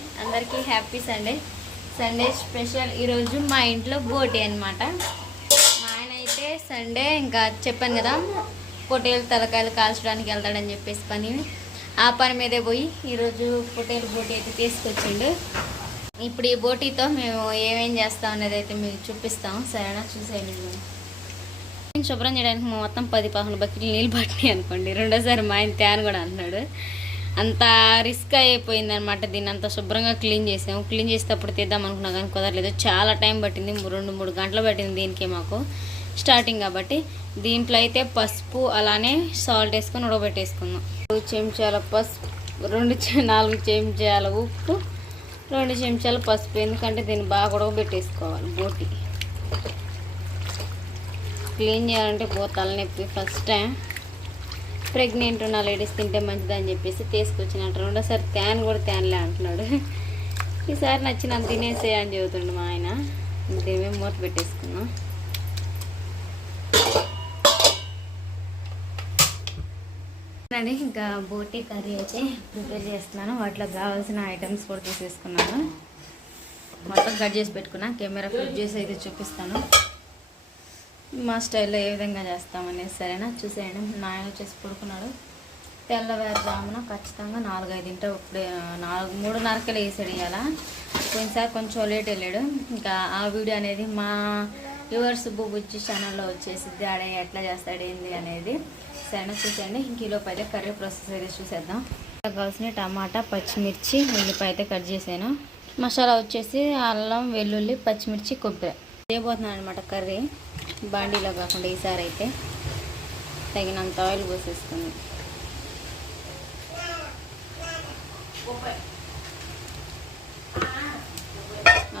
అందరికీ happy Sunday. Sunday special ఈరోజు మా ఇంట్లో బోటి అనమాట. మా ఆయన అయితే సండే ఇంకా చెప్పాను కదా పొట్టేలు తలకాయలు కాల్చడానికి వెళ్తాడని చెప్పేసి ఆ పని మీదే పోయి ఈరోజు పొట్టేలు బోటి అయితే తీసుకొచ్చిండు. ఇప్పుడు ఈ బోటీతో మేము ఏమేం చేస్తాం అనేది అయితే మీకు చూపిస్తాం. సరేనా, చూసేయండి. శుభ్రం చేయడానికి మొత్తం 10-11 బకెట్లు నీళ్ళు పట్టినాయి అనుకోండి. రెండోసారి మా ఆయన తేను కూడా అంటున్నాడు. అంత రిస్క్ అయిపోయిందనమాట. దీన్ని అంత శుభ్రంగా క్లీన్ చేసాము. క్లీన్ చేసేటప్పుడు తీద్దాం అనుకున్నా కానీ కుదరలేదు. చాలా టైం పట్టింది, 2-3 గంటలు పట్టింది దీనికి మాకు స్టార్టింగ్ కాబట్టి. దీంట్లో అయితే పసుపు అలానే సాల్ట్ వేసుకొని ఉడకబెట్టేసుకుందాం. 2 చెంచాల పసుపు, 4 చెంచాల ఉప్పు, 2 చెంచాల పసుపు. ఎందుకంటే దీన్ని బాగా ఉడకబెట్టేసుకోవాలి. బోటి క్లీన్ చేయాలంటే తలనొప్పి. ఫస్ట్ టైం ప్రెగ్నెంట్ ఉన్న లేడీస్ తింటే మంచిదని చెప్పేసి తీసుకొచ్చినట్టు. రెండోసారి తేను కూడా తేనలే అంటున్నాడు. ఈసారి నచ్చినంత తినేసే అని చెబుతుండు మా ఆయన. దీని మూత పెట్టేసుకున్నాం. ఇంకా బోటి కర్రీ అయితే ప్రిపేర్ చేస్తున్నాను. వాటిలో కావాల్సిన ఐటమ్స్ కూడా తీసేసుకున్నాను. మొత్తం కట్ చేసి పెట్టుకున్నా. కెమెరా ఫ్లిప్ చేసి అయితే చూపిస్తాను మా స్టైల్లో ఏ విధంగా చేస్తామనేది. సరేనా, చూసేయండి. నా ఆయన వచ్చేసి పడుకున్నాడు. తెల్లవారుజామున ఖచ్చితంగా 4-5 ఇప్పుడే 3:30కే వేసాడు. ఇవాళ పోయినసారి కొంచెం లేట్ వెళ్ళాడు. ఇంకా ఆ వీడియో అనేది మా యువర్స్ బుజ్జి ఛానల్లో వచ్చేసిద్ది. ఆడే ఎట్లా చేస్తాడు ఏంది అనేది. సరేనా, చూసేయండి. ఇంకలోపు అయితే కర్రీ ప్రాసెస్ అయితే చూసేద్దాం. కావాల్సిన టమాటా, పచ్చిమిర్చి, ఉల్లిపాయ అయితే కట్ చేసాను. మసాలా వచ్చేసి అల్లం, వెల్లుల్లి, పచ్చిమిర్చి, కొబ్బరి చేయబోతున్నాను అనమాట. కర్రీ బాండీలో కాకుండా ఈసారి అయితే తగినంత ఆయిల్ పోసేసుకుంది.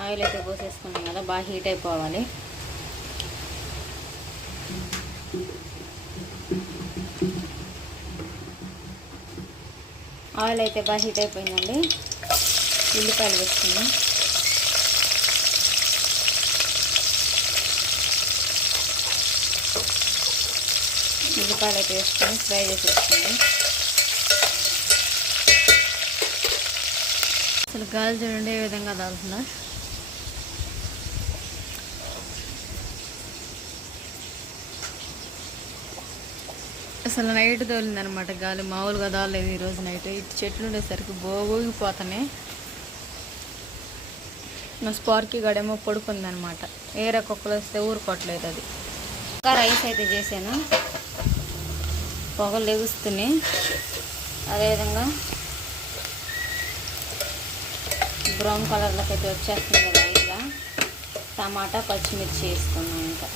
ఆయిల్ అయితే పోసేసుకున్నాం కదా, బాగా హీట్ అయిపోవాలి. ఆయిల్ అయితే బాగా హీట్ అయిపోయిందండి. ఉల్లిపాయలు వేసుకుందాం. ఉల్లిపాయలు అయితే వేసుకొని ఫ్రై చేసేసుకోండి. అసలు గాలి చూడండి ఏ విధంగా తాగుతుందా. అసలు నైట్ తోలిందనమాట గాలి, మామూలుగా దాలేదు ఈరోజు నైట్. ఇటు చెట్లు ఉండేసరికి ఊగిపోతున్నాయి. మా స్పార్కీ గడేమో పడుకుందనమాట. ఏరే కుక్కలు వస్తే ఊరుకోవట్లేదు అది. ఇంకా రైస్ అయితే చేశాను. పొగలు లెగుస్తున్నాయి. అదేవిధంగా బ్రౌన్ కలర్లోకి అయితే వచ్చేస్తుంది కదా. ఇలా టమాటా, పచ్చిమిర్చి వేసుకున్నాం. ఇంకా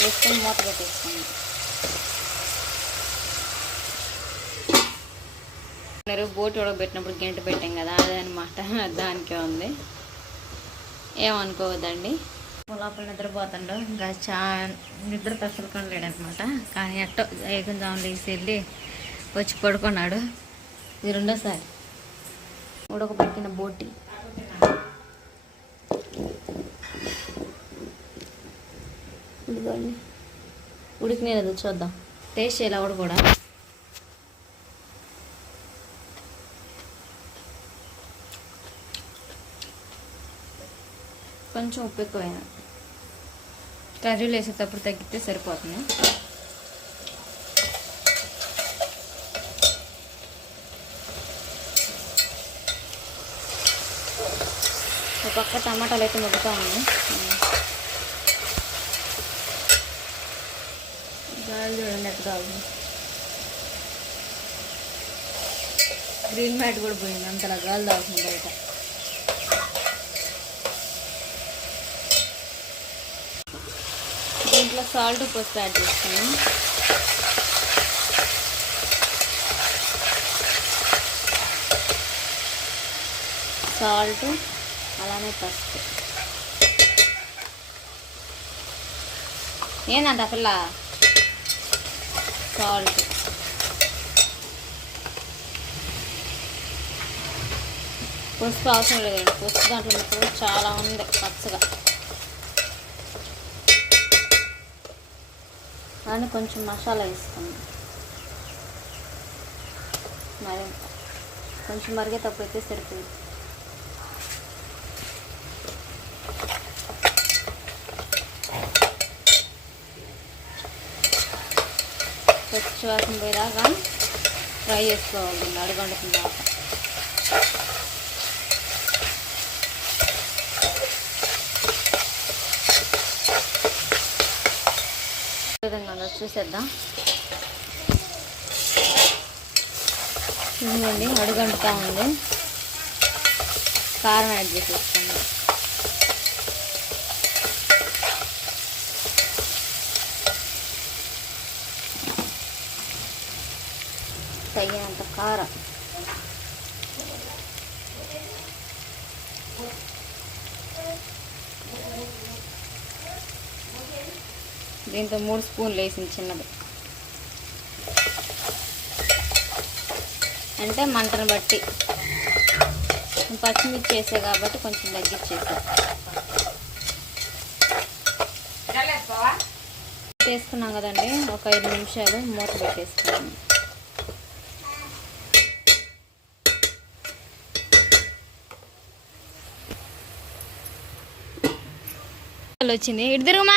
వేసుకొని మూత పెట్టేసుకున్నాం. బోటి ఉడకబెట్టినప్పుడు గంట పెట్టాం కదా, అదే అనమాట. దానికే ఉంది, ఏమనుకోవద్దండి. లోపల నిద్రపోతుండో ఇంకా నిద్ర తసలుకొని లేడనమాట. కానీ ఎట్టో ఏకంగా లేసి వెళ్ళి వచ్చి పడుకున్నాడు. ఇది రెండోసారి ఉడకబెట్టిన బోటి. ఉడికినేది చూద్దాం, టేస్ట్ చేయాలి. ఆవిడ కూడా కొంచెం ఉప్పు ఎక్కువైనా. కర్రీలు వేసేటప్పుడు తగ్గితే సరిపోతుంది. ఒక పక్క టమాటాలు అయితే మగ్గుతూ ఉన్నాయి. గాలి చూడండి ఎట్లా కావాలి. గ్రీన్ మ్యాట్ కూడా పోయింది, అంతలా గాలి తాగుతుంది బయట. దీంట్లో సాల్ట్ పసుపు యాడ్ చేస్తాను. సాల్ట్ అలానే పసుపు. ఏందంట పిల్ల? సాల్ట్, పసుపు అవసరం లేదండి. పసుపు దాంట్లో చాలా ఉంది పచ్చగా. కానీ కొంచెం మసాలా వేసుకుందాం. మరి కొంచెం మరిగేటప్పుడు అయితే సరిపోయింది. పచ్చివాసన పోయేదాకా ఫ్రై చేసుకోవాలి అడుగండుకున్న దాకా. విధంగా చూసేద్దాం. ఇదిగోండి అడుగంటుతా ఉంది. కారం యాడ్ చేసేస్తాను. తగినంత కారం, దీంతో 3 స్పూన్లు వేసింది చిన్నది, అంటే మంటను బట్టి. పచ్చిమిర్చి వేసే కాబట్టి కొంచెం తగ్గించేసా. చేసుకున్నాం కదండి, ఒక 5 నిమిషాలు మూత పెట్టేసుకున్నాం. వచ్చింది ఇటు తిరుగుమా,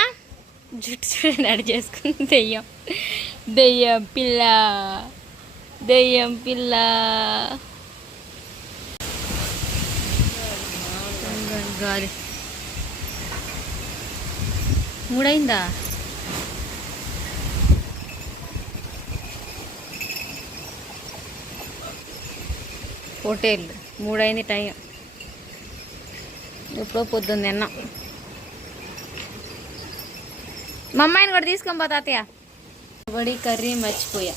జుట్టు చూడండి అడి చేసుకుని. దెయ్యం దెయ్యం పిల్ల, దెయ్యం పిల్ల. గాలి 3 అయిందా? హోటల్ 3 అయింది టైం. ఎప్పుడో పొద్దున్న తిన్నాం. మా అమ్మాయిని కూడా తీసుకొని పోతా తాతయ్య. బడి కర్రీ మర్చిపోయా.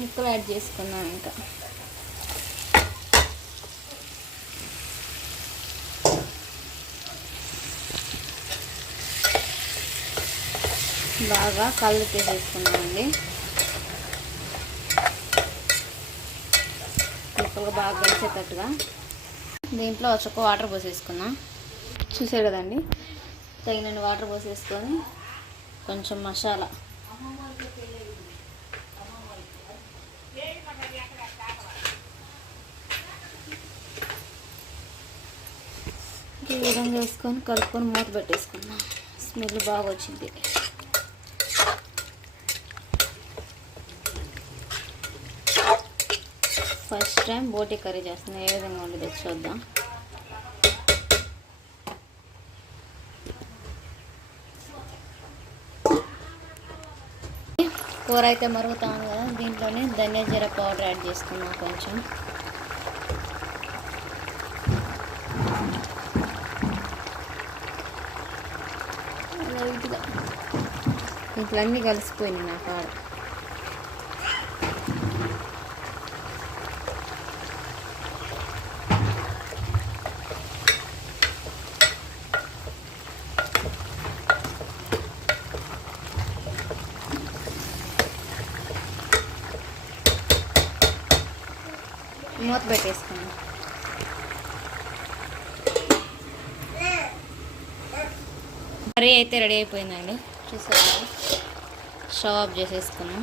ముక్కలు యాడ్ చేసుకున్నాం. ఇంకా బాగా కళ్ళు తీసేసుకున్నామండి. ముక్కలు బాగా కలిసేటట్టుగా. దీంట్లో ఒక వాటర్ పోసేసుకున్నాం. చూసారు కదండి, తగినన్ని వాటర్ పోసేసుకొని కొంచెం మసాలా, ఈ విధంగా వేసుకొని కలుపుకొని మూత పెట్టేసుకున్నాం. స్మెల్ బాగా వచ్చింది. ఫస్ట్ టైం బోటి కర్రీ చేస్తున్నాం. ఏ విధంగా ఉండేది చూద్దాం. కూర అయితే మరుగుతా ఉంది కదా, దీంట్లోనే ధనియా జీర పౌడర్ యాడ్ చేసుకున్నాం కొంచెం. లైట్గా ఇట్లా అన్నీ కలిసిపోయినాయి నా కాడ. మూత పెట్టేసుకున్నాం. కర్రీ అయితే రెడీ అయిపోయిందండి. చూసారా, స్టవ్ ఆఫ్ చేసేసుకున్నాం.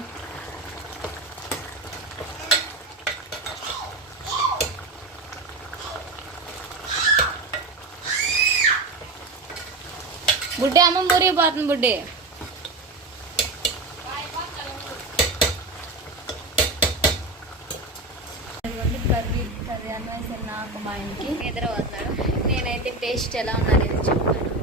బుడ్డే అమ్మ మురిగిపోతుంది. బుడ్డే కర్రీ అన్వేషణ నాకు మా ఇంటికి నిద్ర వస్తున్నాడు. నేనైతే టేస్ట్ ఎలా ఉన్నది చెప్పాను.